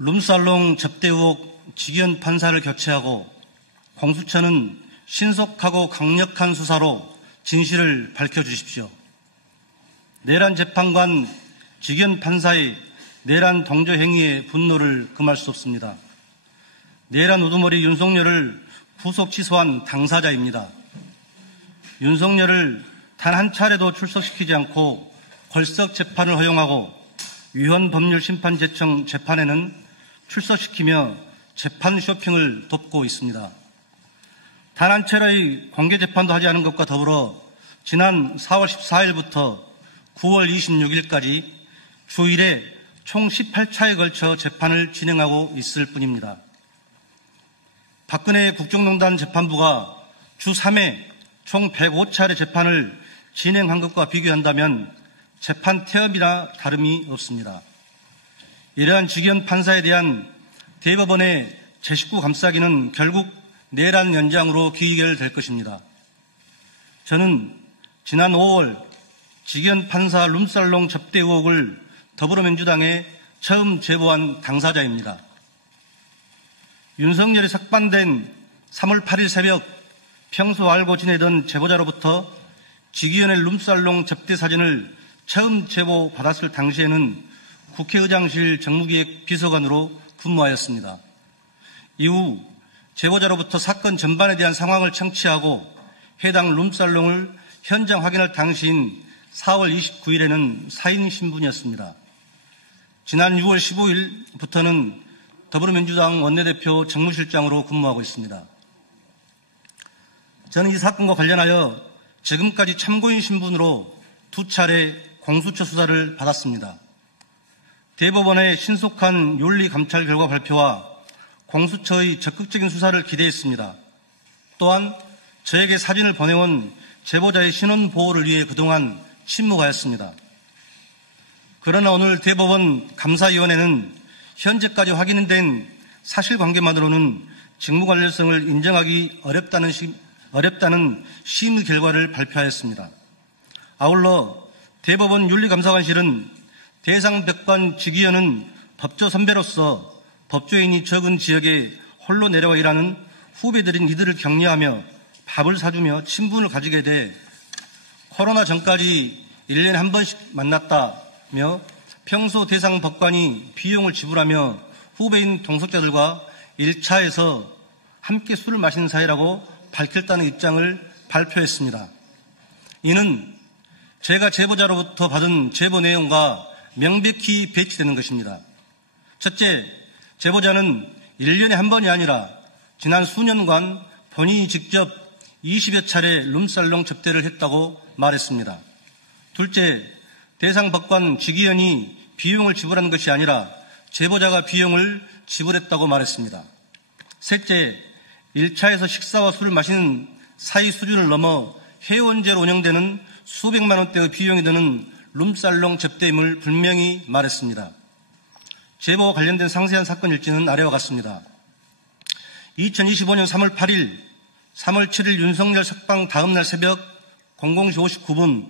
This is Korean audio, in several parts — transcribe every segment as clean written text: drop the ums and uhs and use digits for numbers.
룸살롱 접대 의혹 지기현 판사를 교체하고 공수처는 신속하고 강력한 수사로 진실을 밝혀주십시오. 내란 재판관 지기현 판사의 내란 동조 행위에 분노를 금할 수 없습니다. 내란 우두머리 윤석열을 구속 취소한 당사자입니다. 윤석열을 단 한 차례도 출석시키지 않고 걸석 재판을 허용하고 위헌법률심판제청 재판에는 출석시키며 재판 쇼핑을 돕고 있습니다. 단 한 차례의 공개 재판도 하지 않은 것과 더불어 지난 4월 14일부터 9월 26일까지 주 1회 총 18차에 걸쳐 재판을 진행하고 있을 뿐입니다. 박근혜 국정농단 재판부가 주 3회 총 105차례 재판을 진행한 것과 비교한다면 재판 태업이나 다름이 없습니다. 이러한 지기현 판사에 대한 대법원의 제19 감싸기는 결국 내란 연장으로 기결될 것입니다. 저는 지난 5월 지기현 판사 룸살롱 접대 의혹을 더불어민주당에 처음 제보한 당사자입니다. 윤석열이 석방된 3월 8일 새벽 평소 알고 지내던 제보자로부터 지기현의 룸살롱 접대 사진을 처음 제보받았을 당시에는 국회의장실 정무기획 비서관으로 근무하였습니다. 이후 제보자로부터 사건 전반에 대한 상황을 청취하고 해당 룸살롱을 현장 확인할 당시인 4월 29일에는 사인 신분이었습니다. 지난 6월 15일부터는 더불어민주당 원내대표 정무실장으로 근무하고 있습니다. 저는 이 사건과 관련하여 지금까지 참고인 신분으로 2차례 공수처 수사를 받았습니다. 대법원의 신속한 윤리감찰 결과 발표와 공수처의 적극적인 수사를 기대했습니다. 또한 저에게 사진을 보내온 제보자의 신원 보호를 위해 그동안 침묵하였습니다. 그러나 오늘 대법원 감사위원회는 현재까지 확인된 사실관계만으로는 직무관련성을 인정하기 어렵다는 심의 결과를 발표하였습니다. 아울러 대법원 윤리감사관실은 대상 백관 지기현은 법조 선배로서 법조인이 적은 지역에 홀로 내려와 일하는 후배들인 이들을 격려하며 밥을 사주며 친분을 가지게 돼 코로나 전까지 1년에 한 번씩 만났다며 평소 대상 법관이 비용을 지불하며 후배인 동석자들과 1차에서 함께 술을 마시는 사이라고 밝혔다는 입장을 발표했습니다. 이는 제가 제보자로부터 받은 제보 내용과 명백히 배치되는 것입니다. 첫째, 제보자는 1년에 한 번이 아니라 지난 수년간 본인이 직접 20여 차례 룸살롱 접대를 했다고 말했습니다. 둘째, 대상 법관 지기현이 비용을 지불하는 것이 아니라 제보자가 비용을 지불했다고 말했습니다. 셋째, 1차에서 식사와 술을 마시는 사이 수준을 넘어 회원제로 운영되는 수백만 원대의 비용이 드는 룸살롱 접대임을 분명히 말했습니다. 제보와 관련된 상세한 사건 일지는 아래와 같습니다. 2025년 3월 8일, 3월 7일 윤석열 석방 다음날 새벽 00시 59분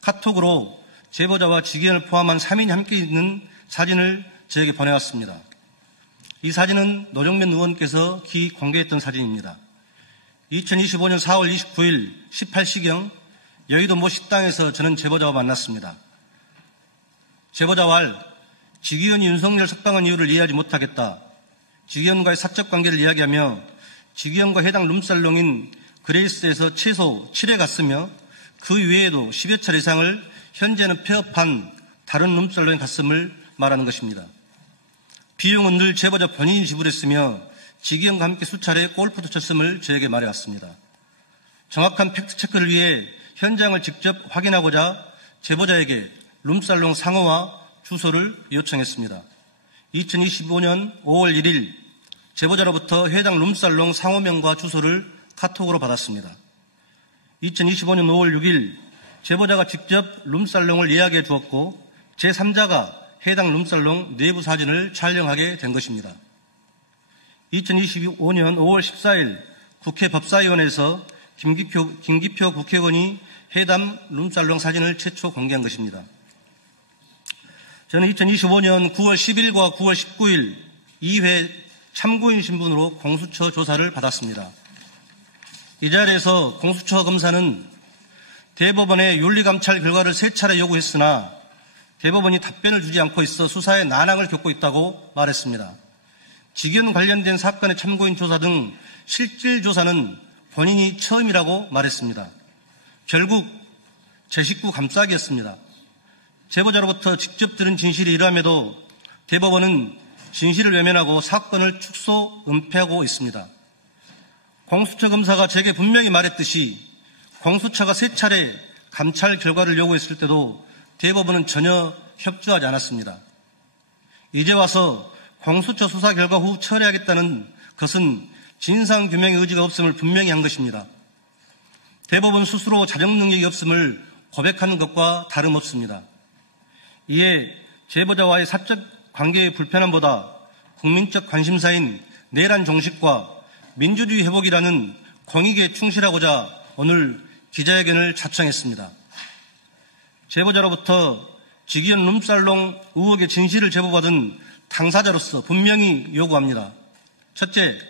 카톡으로 제보자와 지기현을 포함한 3인이 함께 있는 사진을 저에게 보내왔습니다. 이 사진은 노정면 의원께서 공개했던 사진입니다. 2025년 4월 29일 18시경 여의도 모 식당에서 저는 제보자와 만났습니다. 제보자와 알, 지기현이 윤석열 석방한 이유를 이해하지 못하겠다. 지기현과의 사적 관계를 이야기하며 지기현과 해당 룸살롱인 그레이스에서 최소 7회 갔으며 그 외에도 10여 차례 이상을 현재는 폐업한 다른 룸살롱에 갔음을 말하는 것입니다. 비용은 늘 제보자 본인이 지불했으며 지기현과 함께 수차례 골프도 쳤음을 저에게 말해왔습니다. 정확한 팩트체크를 위해 현장을 직접 확인하고자 제보자에게 룸살롱 상호와 주소를 요청했습니다. 2025년 5월 1일 제보자로부터 해당 룸살롱 상호명과 주소를 카톡으로 받았습니다. 2025년 5월 6일 제보자가 직접 룸살롱을 예약해 주었고 제3자가 해당 룸살롱 내부 사진을 촬영하게 된 것입니다. 2025년 5월 14일 국회 법사위원회에서 김기표 국회의원이 해당 룸살롱 사진을 최초 공개한 것입니다. 저는 2025년 9월 10일과 9월 19일 2회 참고인 신분으로 공수처 조사를 받았습니다. 이 자리에서 공수처 검사는 대법원의 윤리감찰 결과를 3차례 요구했으나 대법원이 답변을 주지 않고 있어 수사에 난항을 겪고 있다고 말했습니다. 직연 관련된 사건의 참고인 조사 등 실질 조사는 본인이 처음이라고 말했습니다. 결국 제 식구 감싸기였습니다. 제보자로부터 직접 들은 진실이 이러함에도 대법원은 진실을 외면하고 사건을 축소, 은폐하고 있습니다. 공수처 검사가 제게 분명히 말했듯이 공수처가 3차례 감찰 결과를 요구했을 때도 대법원은 전혀 협조하지 않았습니다. 이제 와서 공수처 수사 결과 후 철회하겠다는 것은 진상규명의 의지가 없음을 분명히 한 것입니다. 대법원 스스로 자정 능력이 없음을 고백하는 것과 다름없습니다. 이에 제보자와의 사적 관계의 불편함보다 국민적 관심사인 내란 종식과 민주주의 회복이라는 공익에 충실하고자 오늘 기자회견을 자청했습니다. 제보자로부터 직위원 룸살롱 의혹의 진실을 제보받은 당사자로서 분명히 요구합니다. 첫째,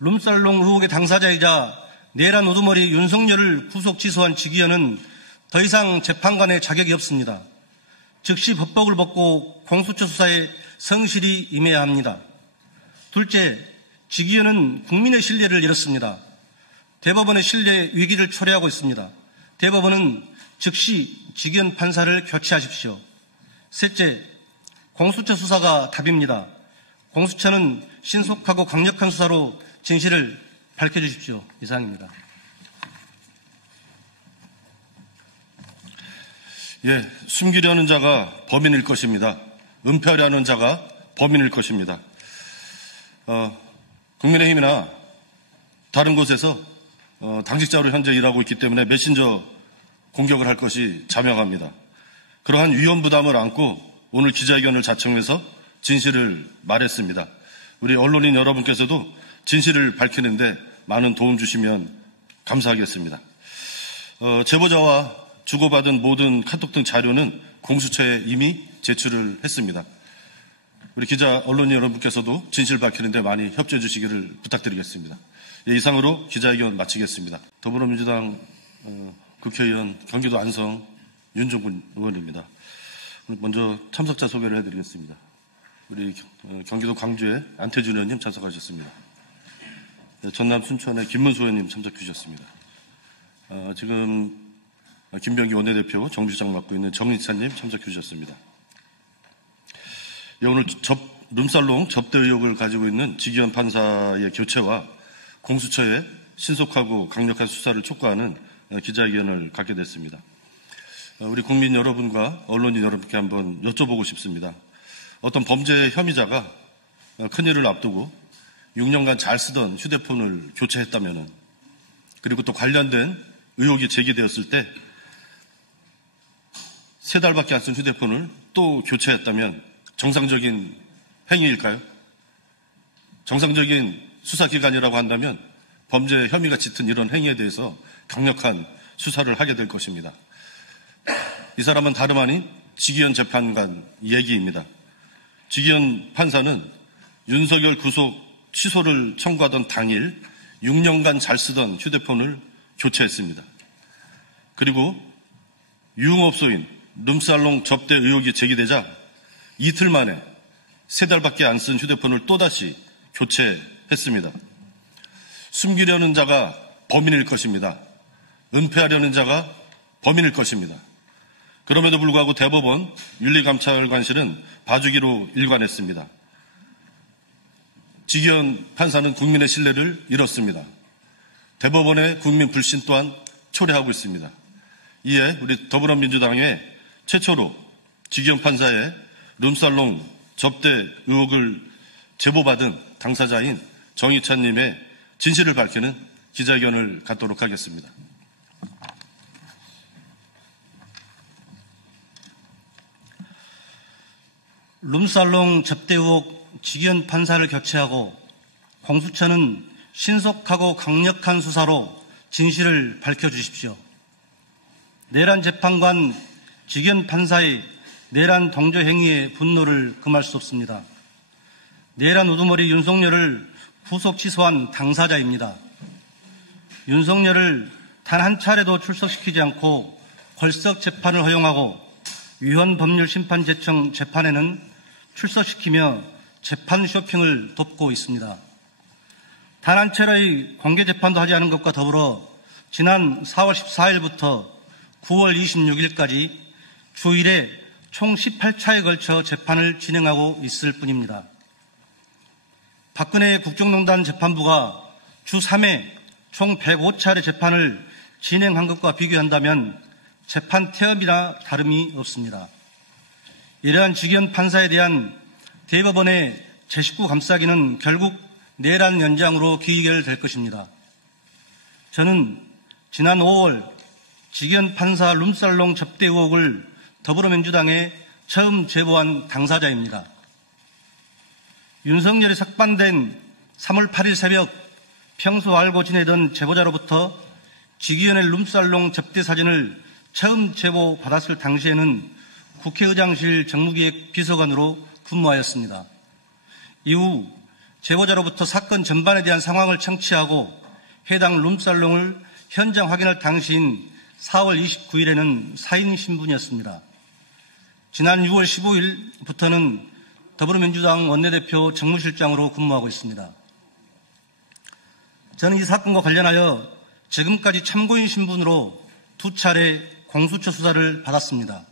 룸살롱 의혹의 당사자이자 내란 우두머리 윤석열을 구속 기소한 직위원은 더 이상 재판관의 자격이 없습니다. 즉시 법복을 벗고 공수처 수사에 성실히 임해야 합니다. 둘째, 직위원은 국민의 신뢰를 잃었습니다. 대법원의 신뢰 위기를 초래하고 있습니다. 대법원은 즉시 직위원 판사를 교체하십시오. 셋째, 공수처 수사가 답입니다. 공수처는 신속하고 강력한 수사로 진실을 밝혀주십시오. 이상입니다. 예, 숨기려는 자가 범인일 것입니다. 은폐하려는 자가 범인일 것입니다. 국민의힘이나 다른 곳에서 당직자로 현재 일하고 있기 때문에 메신저 공격을 할 것이 자명합니다. 그러한 위험 부담을 안고 오늘 기자회견을 자청해서 진실을 말했습니다. 우리 언론인 여러분께서도 진실을 밝히는데 많은 도움 주시면 감사하겠습니다. 제보자와 주고받은 모든 카톡 등 자료는 공수처에 이미 제출을 했습니다. 우리 기자 언론인 여러분께서도 진실 밝히는데 많이 협조해 주시기를 부탁드리겠습니다. 예, 이상으로 기자회견 마치겠습니다. 더불어민주당 국회의원 경기도 안성 윤종군 의원입니다. 먼저 참석자 소개를 해드리겠습니다. 우리 경기도 광주의 안태준 의원님 참석하셨습니다. 전남 순천의 김문수 의원님 참석해 주셨습니다. 지금 김병기 원내대표 정주장 맡고 있는 정리찬님 참석해 주셨습니다. 오늘 룸살롱 접대 의혹을 가지고 있는 직위원 판사의 교체와 공수처의 신속하고 강력한 수사를 촉구하는 기자회견을 갖게 됐습니다. 우리 국민 여러분과 언론인 여러분께 한번 여쭤보고 싶습니다. 어떤 범죄 혐의자가 큰일을 앞두고 6년간 잘 쓰던 휴대폰을 교체했다면, 그리고 또 관련된 의혹이 제기되었을 때 3달밖에 안 쓴 휴대폰을 또 교체했다면 정상적인 행위일까요? 정상적인 수사기관이라고 한다면 범죄 혐의가 짙은 이런 행위에 대해서 강력한 수사를 하게 될 것입니다. 이 사람은 다름 아닌 직위원 재판관 얘기입니다. 직위원 판사는 윤석열 구속 취소를 청구하던 당일 6년간 잘 쓰던 휴대폰을 교체했습니다. 그리고 유흥업소인 룸살롱 접대 의혹이 제기되자 이틀 만에 3달밖에 안 쓴 휴대폰을 또다시 교체했습니다. 숨기려는 자가 범인일 것입니다. 은폐하려는 자가 범인일 것입니다. 그럼에도 불구하고 대법원 윤리감찰관실은 봐주기로 일관했습니다. 직위원 판사는 국민의 신뢰를 잃었습니다. 대법원의 국민 불신 또한 초래하고 있습니다. 이에 우리 더불어민주당의 최초로 직위원 판사의 룸살롱 접대 의혹을 제보받은 당사자인 정희찬님의 진실을 밝히는 기자회견을 갖도록 하겠습니다. 룸살롱 접대 의혹 직위원 판사를 교체하고 공수처는 신속하고 강력한 수사로 진실을 밝혀주십시오. 내란 재판관 직위원 판사의 내란 동조 행위에 분노를 금할 수 없습니다. 내란 우두머리 윤석열을 구속 취소한 당사자입니다. 윤석열을 단 한 차례도 출석시키지 않고 궐석 재판을 허용하고 위헌법률심판제청 재판에는 출석시키며 재판 쇼핑을 돕고 있습니다. 단 한 차례의 공개 재판도 하지 않은 것과 더불어 지난 4월 14일부터 9월 26일까지 주일에 총 18차에 걸쳐 재판을 진행하고 있을 뿐입니다. 박근혜 국정농단 재판부가 주 3회 총 105차례 재판을 진행한 것과 비교한다면 재판 태업이나 다름이 없습니다. 이러한 직위원 판사에 대한 대법원의 제19 감싸기는 결국 내란 연장으로 귀결될 것입니다. 저는 지난 5월 직위원 판사 룸살롱 접대 의혹을 더불어민주당에 처음 제보한 당사자입니다. 윤석열이 삭발된 3월 8일 새벽 평소 알고 지내던 제보자로부터 직위원의 룸살롱 접대 사진을 처음 제보받았을 당시에는 국회의장실 정무기획 비서관으로 근무하였습니다. 이후 제보자로부터 사건 전반에 대한 상황을 청취하고 해당 룸살롱을 현장 확인할 당시인 4월 29일에는 사인 신분이었습니다. 지난 6월 15일부터는 더불어민주당 원내대표 정무실장으로 근무하고 있습니다. 저는 이 사건과 관련하여 지금까지 참고인 신분으로 2차례 공수처 수사를 받았습니다.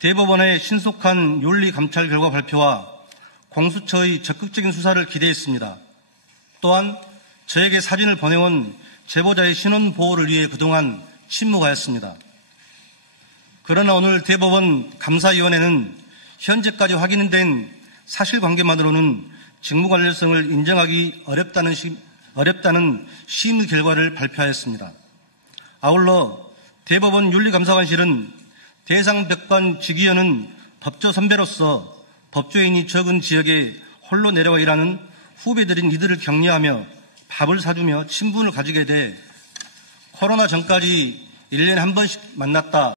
대법원의 신속한 윤리감찰 결과 발표와 공수처의 적극적인 수사를 기대했습니다. 또한 저에게 사진을 보내온 제보자의 신원 보호를 위해 그동안 침묵하였습니다. 그러나 오늘 대법원 감사위원회는 현재까지 확인된 사실관계만으로는 직무관련성을 인정하기 어렵다는 심의 결과를 발표하였습니다. 아울러 대법원 윤리감사관실은 대상 백관 직위원은 법조 선배로서 법조인이 적은 지역에 홀로 내려와 일하는 후배들인 이들을 격려하며 밥을 사주며 친분을 가지게 돼 코로나 전까지 1년에 한 번씩 만났다.